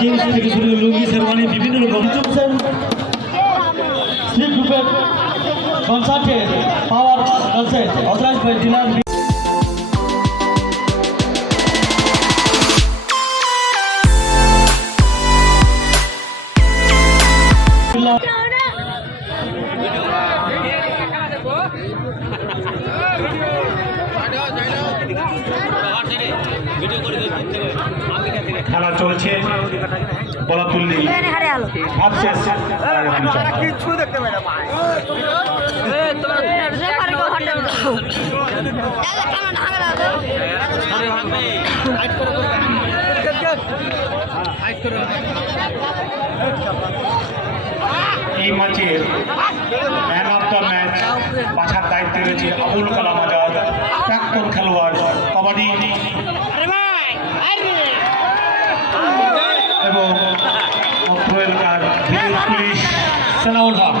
Jeans থেকে শুরু করে লুঙ্গি শেরওয়ানি বিভিন্ন রকম স্লিপ গ্রুপের কনসার্টে পাওয়ার কনসার্ট অথরাইজড বাই ডিলার খেলা চলছে বলাতুল্লি কিছু দেখতে পাই এই ম্যাচের ম্যান অফ দ্য ম্যাচ বাছার দায়িত্বে রয়েছে আবুল কালাম আজাদ, প্রাক্তন খেলোয়াড় কবাডি এবং অত্র এলাকার police Sanaul Haque.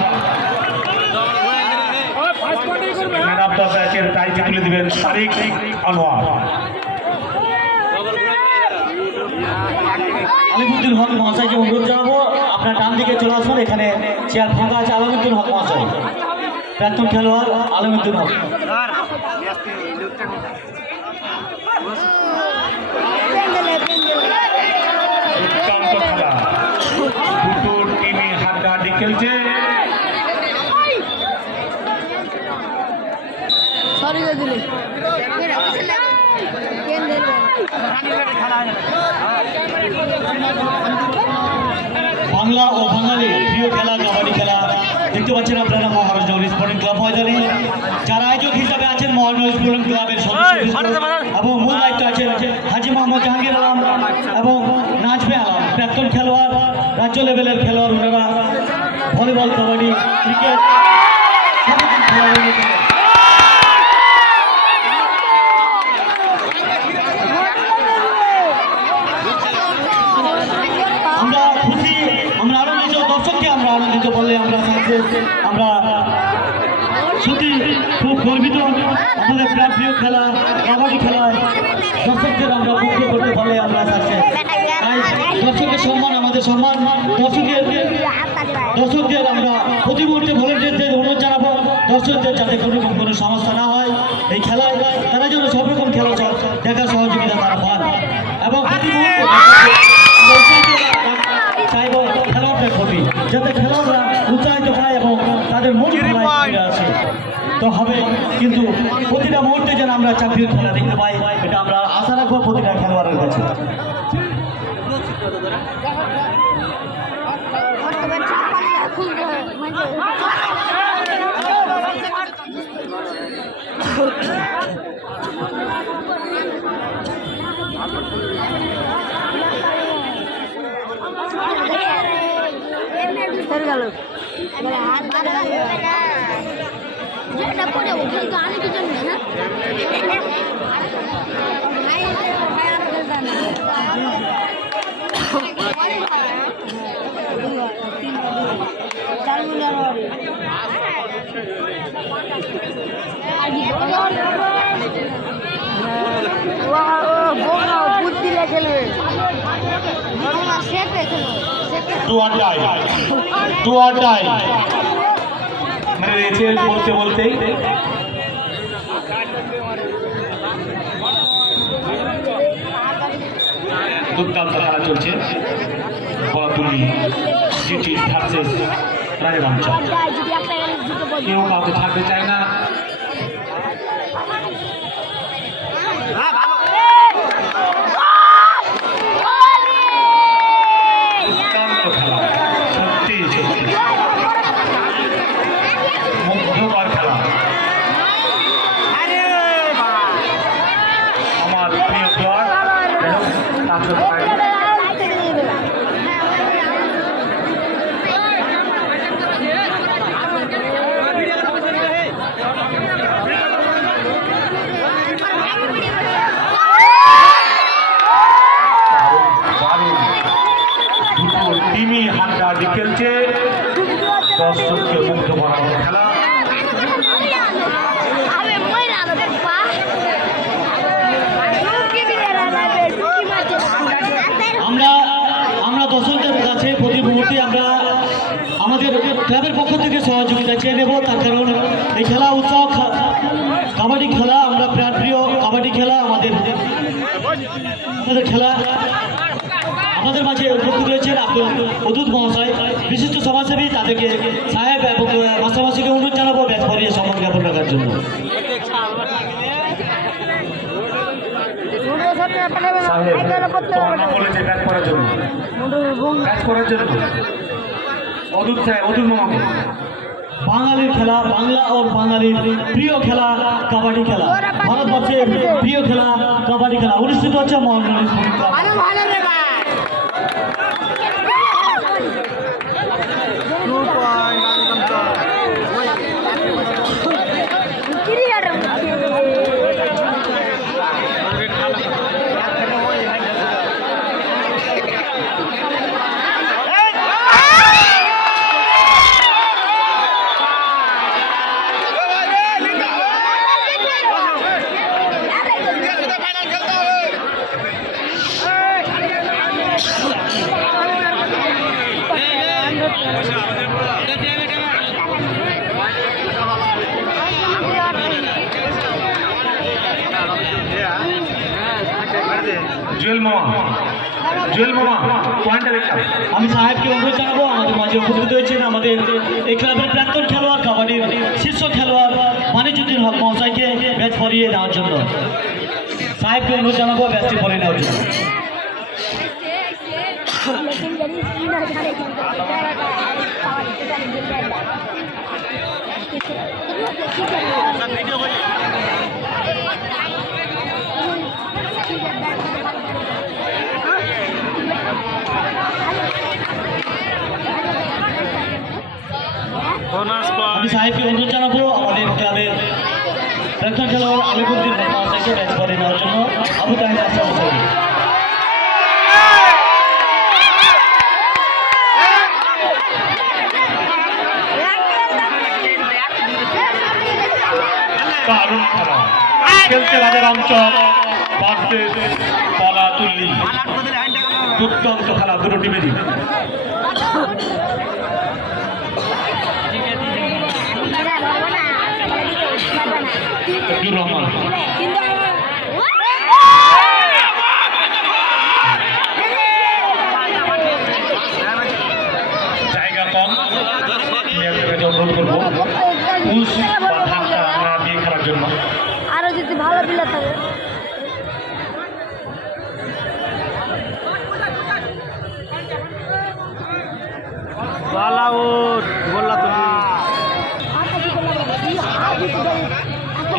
Man of the ম্যাচের দায়িত্ব তুলে দিবেন তারিক আনোয়ার। আলিমুদ্দিন হক মহাশয়কে অনুরোধ জানাবো আপনার ডান দিকে চলে আসুন, এখানে চেয়ার ফাঁকা আছে। আলিমুদ্দিন হক মহাশয়, প্রাক্তন খেলোয়াড় আলিমুদ্দিন হক। দুর্দান্ত খেলা, দুটো টিমে হাড্ডাহাড্ডি খেলছে। বাংলা ও বাঙালি প্রিয় খেলা কাবাডি খেলা দেখতে পাচ্ছেন আপনারা মহারাজনগর স্পোর্টিং ক্লাব ময়দানে। যারা আয়োজক হিসাবে আছেন মহারাজনগর স্পোর্টিং ক্লাবের সদস্য এবং মূল দায়িত্ব আছেন হাজি মোহাম্মদ জাহাঙ্গীর আলম এবং নাজবে আলম, প্রাক্তন খেলোয়াড়, রাজ্য লেভেলের খেলোয়াড়। ওনারা ভলিবল, কাবাডি, ক্রিকেট আমরা খুশি, আমরা আনন্দিত। দর্শককে আমরা আনন্দিত বললে আমরা আমরা সত্যি খুব গর্বিত। আমাদের প্রিয় খেলা কাবাডি খেলায় দর্শকদের আমরা মুক্ত করতে পারলে আমরা থাকছে। তাই দর্শকের সম্মান আমাদের সম্মান। দর্শকদের আমরা প্রতি মুহূর্তে ভলেন্টিয়ারদের অনুরোধ জানাবো, দর্শকদের যাতে কোনো সমস্যা না হয় এই খেলায়, তারা যেন সব রকম খেলা দেখার সহযোগিতা তারা পান এবং প্রতি মুহূর্তে চাইব খেলোয়াড়দের প্রতি যাতে খেলোয়াড়রা উৎসাহিত পায় এবং তাদের মন ফিরে আসে। তো হবে কিন্তু প্রতিটা মুহূর্তে যেন আমরা চাকরির খেলা দেখতে পাই, এটা আমরা আশা রাখবো প্রতিটা খেলোয়াড়ের কাছে। বলতে বলতেই দুর্দান্ত খেলা চলছে বলাতুল্লি জিটি ভার্সেস রাজবাঞ্চল। কেউ কাউকে থাকতে চায় না। দুর্দান্ত খেলা, সত্যি মুগ্ধকর খেলা। আমার প্রিয় প্লেয়ার টিমই হাড্ডাহাড্ডি খেলছে, দর্শককে মুগ্ধ করার খেলা। আমরা আমরা দর্শকদের কাছে প্রতি মুহূর্তে আমরা আমাদের ক্লাবের পক্ষ থেকে সহযোগিতা চেয়ে নেব। তার কারণ এই খেলা উৎসব কাবাডি খেলা, আমরা প্রাণপ্রিয় কাবাডি খেলা আমাদের খেলা। আমাদের মাঝে উপস্থিত রয়েছেন অদূত মহাশয়, বিশিষ্ট সমাজসেবী, তাদেরকে সাহেব এবং মাস্টারমাসিকে অনুরোধ জানাবো ব্যাচ ভরিয়ে সম্মান জ্ঞাপন রাখার জন্য। বাঙালির খেলা, বাংলা ও বাঙালির প্রিয় খেলা কাবাডি খেলা, ভারতবর্ষের প্রিয় খেলা কাবাডি খেলা অনুষ্ঠিত হচ্ছে মোহনগঞ্জ স্পোর্টিং ক্লাব। আমি সাহেবকে অনুরোধ জানাবো, আমাদের মাঝে উপস্থিত হয়েছেন আমাদের এই ক্লাবের প্রাক্তন খেলোয়াড়, কাবাডির শীর্ষ খেলোয়াড় মানিজুদ্দিন হক মহাশয়কে ম্যাচ ভরিয়ে নেওয়ার জন্য। সাহেবকে অনুরোধ জানাবো ম্যাচটি ভরিয়ে নেওয়ার জন্য। আমি সাহেবকে অনুরোধ জানাবো আমাদের ক্লাবের প্রাক্তন খেলোয়াড় আলিমুদ্দিন মহাশয়কে ম্যাচ ভরিয়ে নেওয়ার জন্য। আবু তাহিদ আসলাম দারুণ খেলা খেলছে রাজার অঞ্চল ভার্সেস পলাতুল্লি। দুর্দান্ত খেলা দুটো টিমেরই। আব্দুর রহমান জায়গা কম, অনুরোধ করবো আমরা দিয়ে খেলার জন্য। আরো যদি ভালো প্লেয়ার থাকে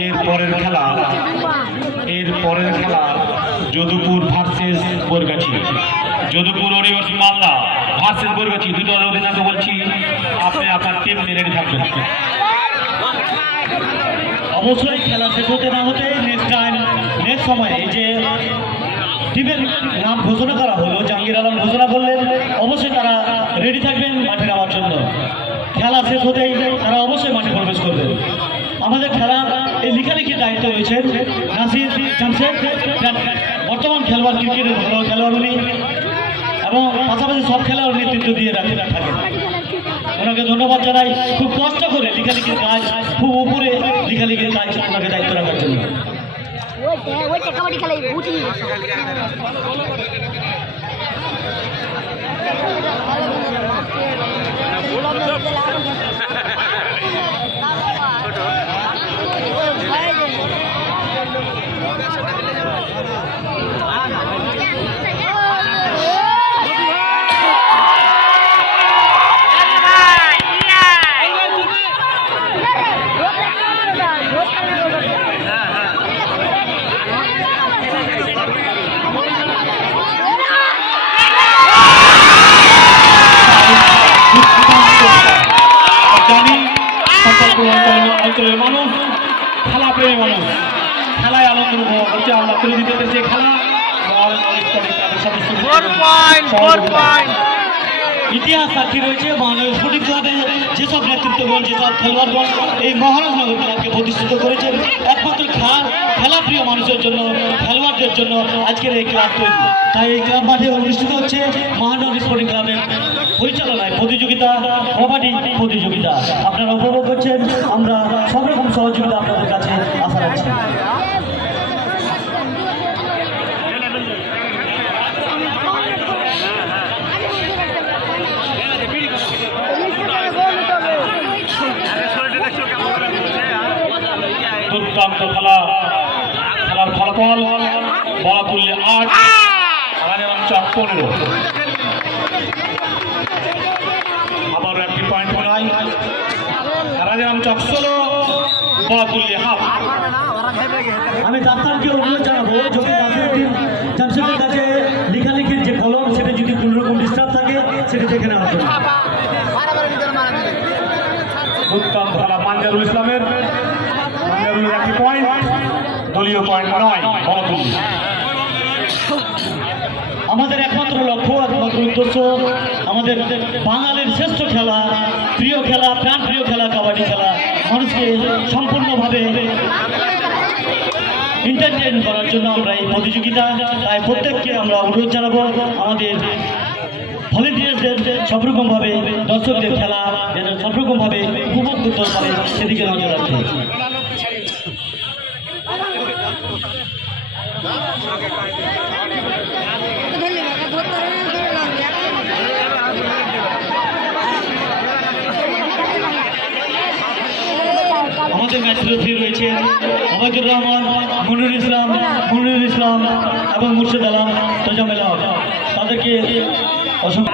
এরপরের খেলা Jadupur versus Borgachhi. Jadupur universe Malda versus Borgachhi. দুটো অধিনায়ক বলছি, আপনি আপনার টিম নিয়ে রেডি থাকবেন। অবশ্যই খেলা শেষ হতে না হতে নেক্সট সময়ে যে টিমের নাম ঘোষণা করা হলো, জাহাঙ্গীর আলম ঘোষণা করলেন, অবশ্যই তারা রেডি থাকবেন মাঠে নামার জন্য। খেলা শেষ হতেই তারা অবশ্যই মাঠে প্রবেশ করবেন। আমাদের খেলা এই লেখালেখির দায়িত্ব রয়েছেন নাসির জামশেদ, বর্তমান খেলোয়াড়, ক্রিকেটের ভালো খেলোয়াড় উনি, এবং পাশাপাশি সব খেলোয়াড় নেতৃত্ব দিয়ে থাকেন। ওনাকে ধন্যবাদ জানাই, খুব কষ্ট করে লেখালেখির কাজ, খুব উপরে লেখালেখির কাজ ওনাকে দায়িত্ব রাখার জন্য। কাবাডি খেলাই বুঝি অঞ্চলের মানুষ, খেলা প্রেমী মানুষ, খেলায় আনন্দ উপভোগ করছে। আমরা তুলে দিতে পেরেছি খেলা ইতিহাস সাক্ষী রয়েছে মহানগর স্পোর্টিং ক্লাবে যেসব নেতৃত্বগণ, যেসব খেলোয়াড়গণ এই মহারাজনগর ক্লাবকে প্রতিষ্ঠিত করেছেন একমাত্র খেলাপ্রিয় মানুষের জন্য, খেলোয়াড়দের জন্য আজকের এই ক্লাব তৈরি। তাই এই ক্লাব মাঠে অনুষ্ঠিত হচ্ছে মহানগর স্পোর্টিং পরিচালনায় প্রতিযোগিতা, কবাডি প্রতিযোগিতা আপনারা উপভোগ করছেন। আমরা সব রকম সহযোগিতা আপনাদের কাছে আশা রাখছি। দুর্দান্ত খেলার ফলাফল বলা তুললে 8, রানের অংশ 15। আবারও একটি পয়েন্ট মনে হয়। রানের অংশ 16, বলা তুললে হাফ। আমি ডাক্তারকে অনুরোধ জানাবো, যদি নাসিরউদ্দিন জামশেদের কাছে লেখালেখির যে কলম সেটা যদি কোনো রকম ডিস্টার্ব থাকে সেটা দেখে নেওয়ার জন্য। দুর্দান্ত খেলা মানজারুল ইসলামের। মানজারুলের একটি পয়েন্ট, দলীয় পয়েন্ট 9, বলা তুললে। আমাদের একমাত্র লক্ষ্য, একমাত্র উদ্দেশ্য আমাদের বাঙালির শ্রেষ্ঠ খেলা, প্রিয় খেলা, প্রাণ প্রিয় খেলা কাবাডি খেলা মানুষকে সম্পূর্ণভাবে এন্টারটেইন করার জন্য আমরা এই প্রতিযোগিতা। তাই প্রত্যেককে আমরা অনুরোধ জানাবো আমাদের ভলেন্টিয়ার্সদের সব রকমভাবে দর্শকদের খেলা যেন সব রকমভাবে উপভোগ করতে পারে সেদিকে নজর রাখতে। আমাদের ম্যাচ রেফারি রয়েছে আবাদুর রহমান, মনিরুল ইসলাম এবং মুর্শিদ আলম, তোজামেল হক। তাদেরকে অসংখ্য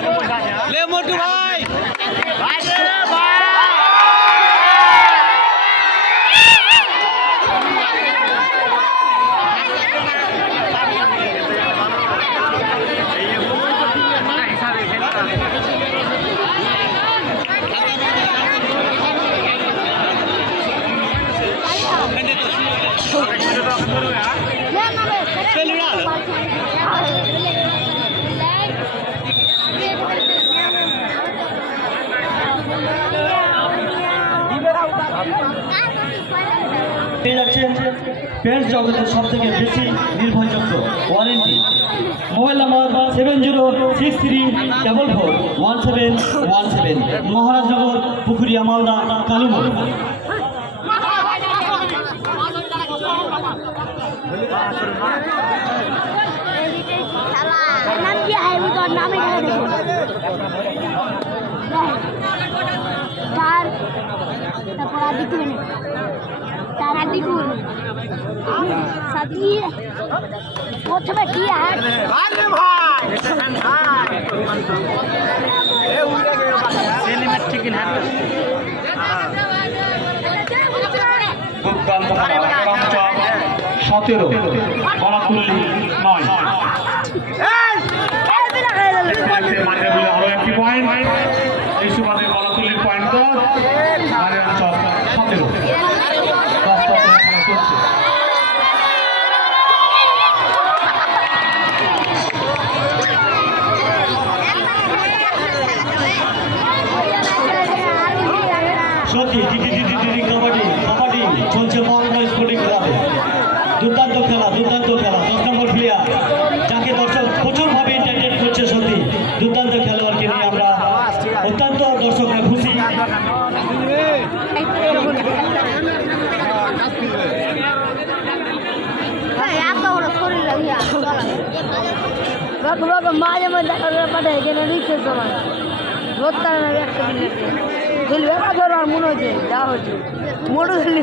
পেয়ে যাচ্ছেন পেন্টস জগতের সব থেকে বেশি নির্ভরযোগ্য warranty. Mobile number 7063441717, Maharajnagar, Pukuria, Malda, Kalumor. नाम क्या है वो तो नाम ही है देखो तार तारा दिकुन साथी প্রথমে কি আর আরে ভাই এ উড়ে গেল সেলিমের ঠিক না দুর্দান্ত খেলা, রানের অংশ 17, বলা তুললে 9। মানজারুলের আরো একটি পয়েন্ট, এই সুবাদে বলা তুললে পয়েন্ট 10, রানের অংশ 17। সত্যি কাবাডি চলছে মহানগর স্পোর্টিং ক্লাবে। দুর্দান্ত খেলা 10 নম্বর প্লেয়ার যাকে দর্শক প্রচুরভাবে এন্টারটেইন করছে। সত্যি দুর্দান্ত খেলোয়াড়কে নিয়ে আমরা অত্যন্ত দর্শকরা খুশি। মাঝে মধ্যে পাঠায় যেন রিক্সের সময় ধরতে একটা দিলে ধরো আর মনে হচ্ছে যা হচ্ছে মোটর দিলে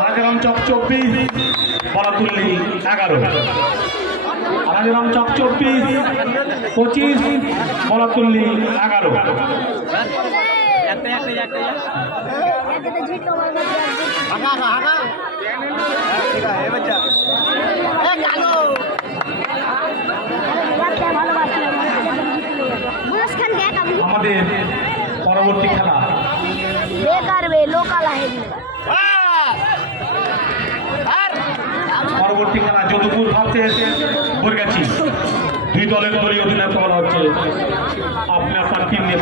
রাজারাম চক 24 বলাতুল্লি 11 রাজারাম চক 24 25 বলাতুল্লি 11 আমাদের পরবর্তী খেলা পরবর্তী খেলা যদুপুর ভার্সেস বরগাছি। দুই দলের দলীয় অধিনায়ক বলা হচ্ছে। আপনি আপনার টিম নিয়ে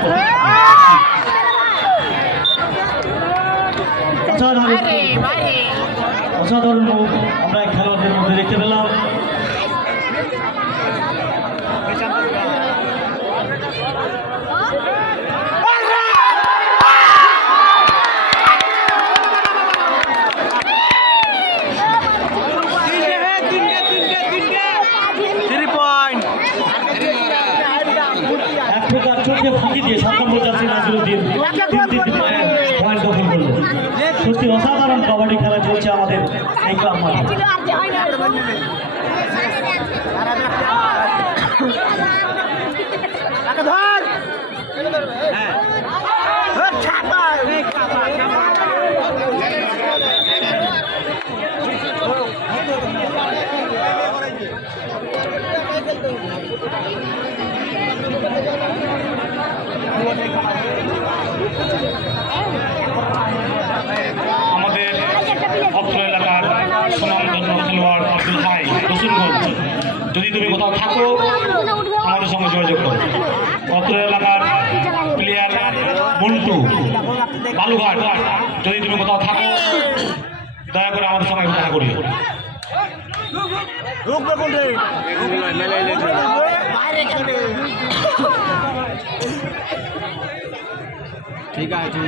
অসাধারণ মুখ আমরা এই খেলোয়াড়দের মধ্যে দেখতে পেলাম। এক প্রকার চোখে ফাঁকি দিয়ে 7 নম্বর জার্সি নাসিরুদ্দিন পয়েন্ট দখল করলো। সত্যি অসাধারণ কবাডি খেলা চলছে আমাদের এই ক্লাব মাঠে। আমাদের অত্র এলাকার সুনামধন্য খেলোয়াড় আব্দুল হাই রসুলগঞ্জ, যদি তুমি কোথাও থাকো আমাদের সঙ্গে যোগাযোগ করো। অত্র এলাকার প্লেয়ার মন্টু বালুঘাট, যদি তুমি কোথাও থাকো দয়া করে আমাদের সঙ্গে দেখা করিও। ঠিক আছে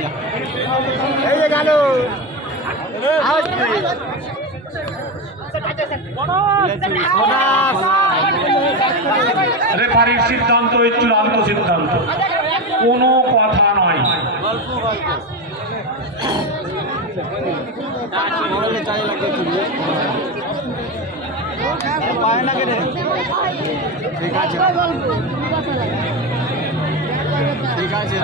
রেফারির সিদ্ধান্ত চূড়ান্ত সিদ্ধান্ত, কোনো কথা নয়। ঠিক আছে ঠিক আছে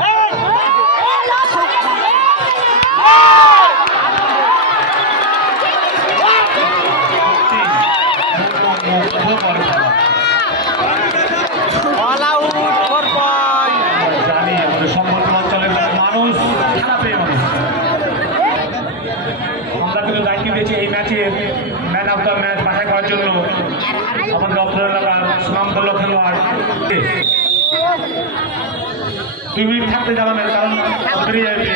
জানি আমাদের সম্পর্ক অঞ্চলের মানুষ খারাপই মানুষ। আমরা কিন্তু দায়িত্ব দিয়েছি এই ম্যাচে ম্যান অফ দ্য ম্যাচ বাছাই করার জন্য আমাদের অত্র এলাকার সুনামধন্য খেলোয়াড় 2 মিনিট থাকতে জানাবেন, কারণ বেরিয়ে যাবে।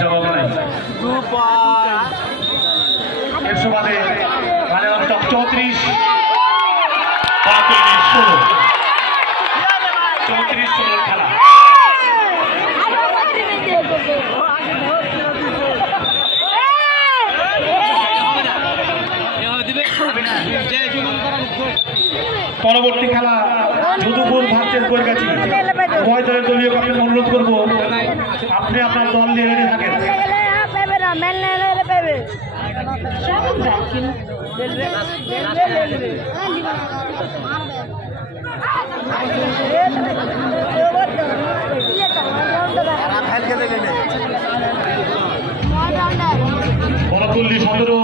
জবাব নাই। এর সুবাদে রাজারাম চক 34 16 খেলা। পরবর্তী খেলা যদুপুর ভার্সেস বরগাছি। উভয় দলের দলীয় কর্মীদের অনুরোধ করবো আপনি আপনার দল নিয়ে রেডি থাকেন। বলাতুল্লি 17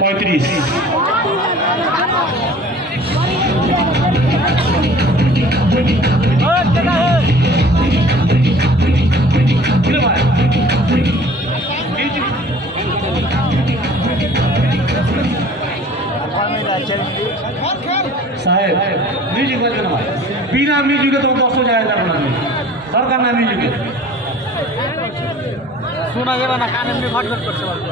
35। সাহেব মিউজিক বাজবে না ভাই, বিনা মিউজিকে তো 10 জায়গায় যাবে না, দরকার না মিউজিকে। শোনা যাবে না, কান এমনি ঘটঘট করছে বলবো।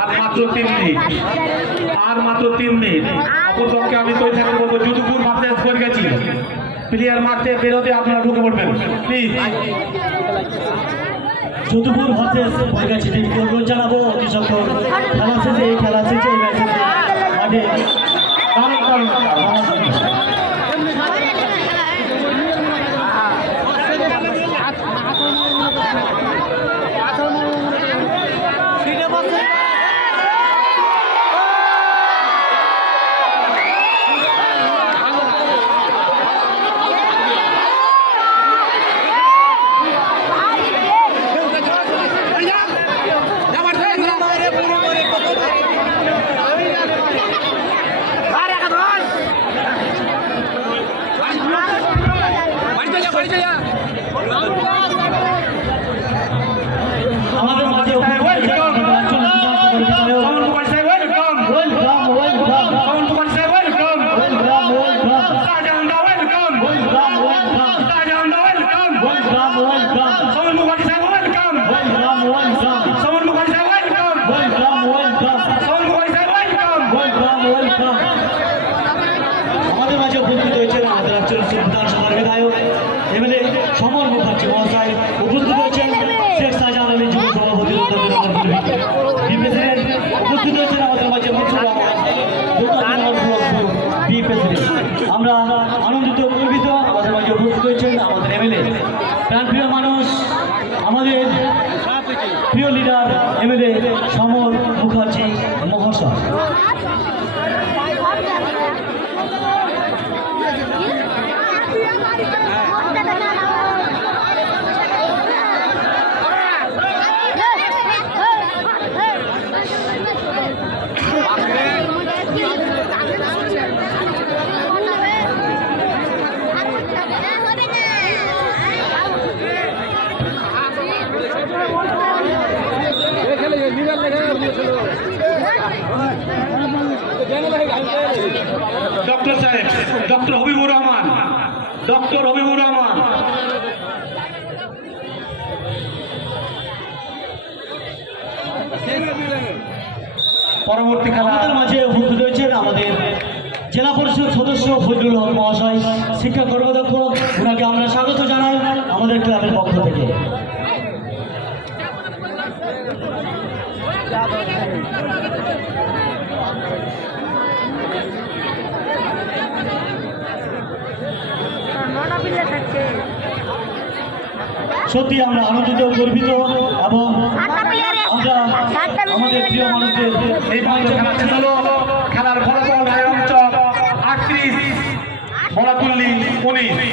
আর মাত্র 3 মিনিট, আর মাত্র 3 মিনিট। অপরপক্ষে আমি তো এখানে বলবো যদুপুর ভার্সেস বরগাছি, প্লেয়ার মাঠে বেরোতে আপনারা ঢুকে পড়বেন প্লিজ। যদুপুর ভার্সেস বরগাছি টিমকে অনুরোধ জানাবো অতি সত্তর খেলা শেষে এই খেলা শেষে এই ম্যাচে মাঠে আমাদের মাঝে উপস্থিত হয়েছেন আমাদের একজন বিধানসভার বিধায়ক এমএলএ সমর মুখার্জি মহাশয়, উপস্থিত হয়েছেন শেখ শাহজাহান আলী যুব সভাপতি প্রেসিডেন্ট, উপস্থিত হয়েছেন আমাদের মাঝে মনসুর রহমান বি প্রেসিডেন্ট। আমরা আনন্দিত গর্বিত, আমাদের মাঝে উপস্থিত হয়েছেন আমাদের এমএলএ, প্রাণপ্রিয় মানুষ, আমাদের প্রিয় লিডার এমএলএ সমর মুখার্জি মহাশয়। ডক্টর সাহেব, ডক্টর হবিবুর রহমান, ডক্টর হবিবুর রহমান। পরবর্তী খেলা আমাদের মাঝে উপস্থিত হয়েছেন আমাদের জেলা পরিষদ সদস্য ফজলুল হক মহাশয়, শিক্ষা কর্মদক্ষ, ওনাকে আমরা স্বাগত জানাই আমাদের ক্লাবের পক্ষ থেকে। সত্যি আমরা আনন্দিত গর্বিত এবং আমরা আমাদের প্রিয় মানুষদের এই পর্যন্ত খেলা শেষ হলো। খেলার ফলাফল রায়গঞ্জ 38, বলাতুল্লি 19।